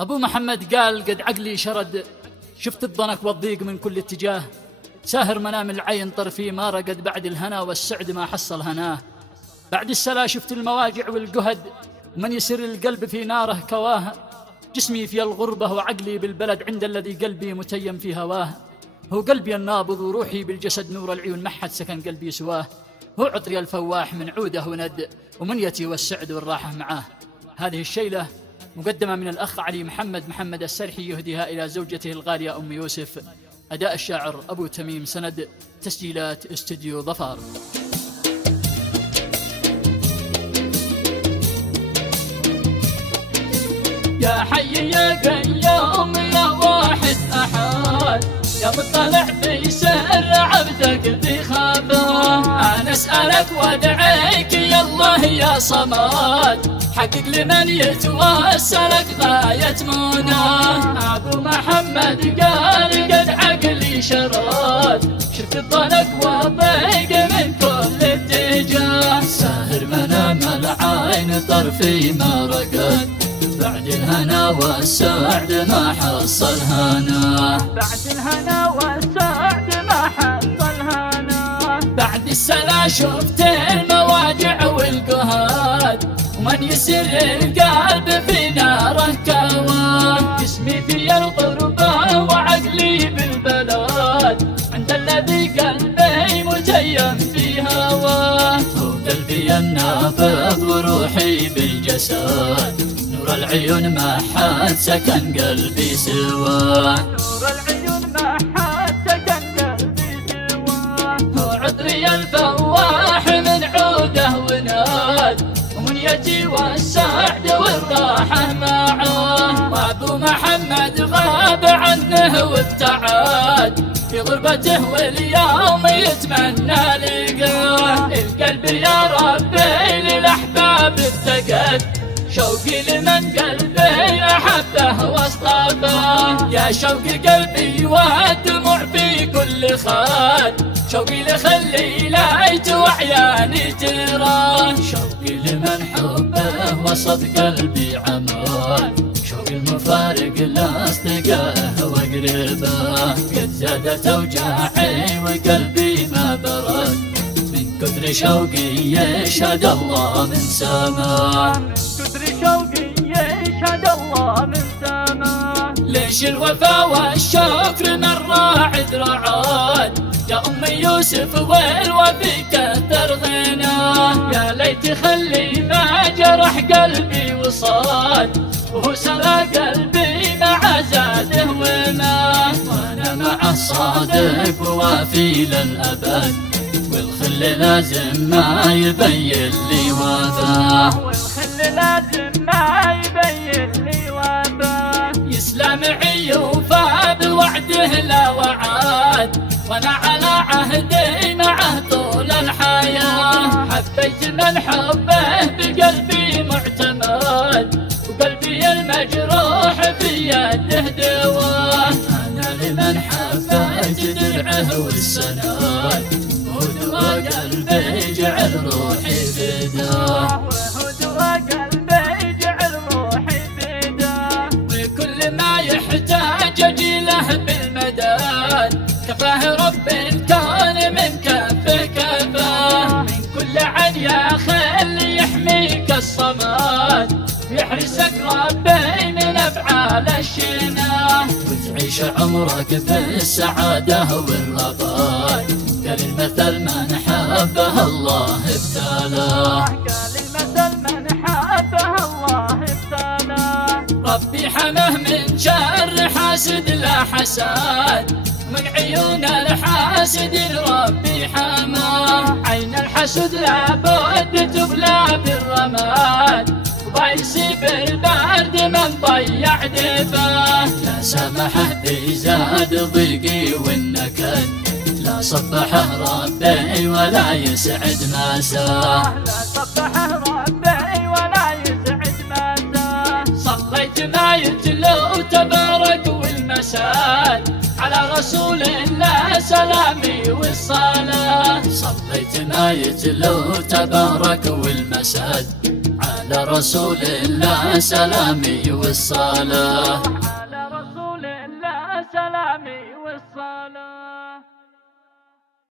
أبو محمد قال قد عقلي شرد، شفت الضنك والضيق من كل اتجاه، ساهر منام العين طرفي ما رقد، بعد الهنا والسعد ما حصل هناه. بعد السلا شفت المواجع والقهد، ومن يسر القلب في ناره كواه. جسمي في الغربة وعقلي بالبلد، عند الذي قلبي متيم في هواه. هو قلبي النابض وروحي بالجسد، نور العيون ما حد سكن قلبي سواه. هو عطري الفواح من عوده وند، ومنيتي والسعد والراحة معاه. هذه الشيلة مقدمة من الأخ علي محمد السرحي، يهديها إلى زوجته الغالية أم يوسف. أداء الشاعر أبو تميم سند، تسجيلات استوديو ظفار. يا حي يا قيوم يا واحد أحد، يا مطلع في سر عبدك ذي خافه. أنا أسألك وأدعيك يا الله يا صمد، حقق لمن يتوسلك غاية مناه. أبو محمد قال قد عقلي شرد، شفت الضنك والضيق من كل اتجاه. ساهر منام العين طرفي ما رقد، بعد الهنا والسعد ما حصل هنا. بعد الهنا والسعد ما حصل هنا. بعد السلا شفت المواجع والقهاد، ومن يسر القلب في ناره كواه. جسمي في الغربة وعقلي بالبلد، عند الذي قلبي متيم في هواه. هو قلبي النابض وروحي بالجسد، نور العيون ما حد سكن قلبي سواه. نور العيون ما حد سكن قلبي سواه. هو عطري الفواح من عوده وناد، ومنيتي والسعد والراحة معاه. وابو محمد غاب عنه وابتعد في غربته، واليوم يتمنى لقاه. القلب يا ربي للأحباب افتقد، شوقي لمن قلبي أحبه واصطفاه. يا شوق قلبي والدموع في كل خد، شوقي لخلي لايت وعياني تراه. شوقي لمن حبه وسط قلبي عماه، شوقي المفارق لا اصدقائه وقرباه. قد زادت اوجاعي وقلبي ما برد، من كثر شوقي يشهد الله من سماه. شوقي يشهد الله من سماه. ليش الوفا والشكر من راعد رعاد، يا أم يوسف والوفي كثر غناه. يا ليت خلي ما جرح قلبي وصاد، وهو سلا قلبي مع زاده وماه. وأنا مع الصادق ووافي للأبد، والخل لازم ما يبين لي وفاه. والخل لازم ما يبين لي وفاه. يسلم عيوفه بوعده لا وعاد، وانا على عهدي معه طول الحياة. حبيت من حبه بقلبي معتمد، وقلبي المجروح في يده دواه. انا لمن حبيت درعه والسناد، ودوا قلبي جعل روحي فداه. ودوا قلبي جعل روحي فداه. وكل ما يحتاج اجيله بالمداد، كفاه رب الكون من كفه كفاه. من كل عن يا خل يحميك الصمد، يحرسك ربي من افعال الشناه. وتعيش عمرك بالسعاده والرغد، قال المثل من حبه الله ابتلاه. قال المثل من حبه الله ابتلاه. ربي حماه من شر حاسد لا حساد، من عيون الحاسد ربي حماه. عين الحسد لابد تبلى بالرماد، وبيصيب البرد من ضيع دفاه. لا سمحه بزاد ضيقي والنكد، لا صبحه ربي ولا يسعد مساه. لا صبحه ربي ولا يسعد مساه. صليت ما يتلو تبارك والمساد، على رسول الله سلامي والصلاة. صليت ما يتلو تبارك والمساد، على على رسول الله سلامي والصلاة.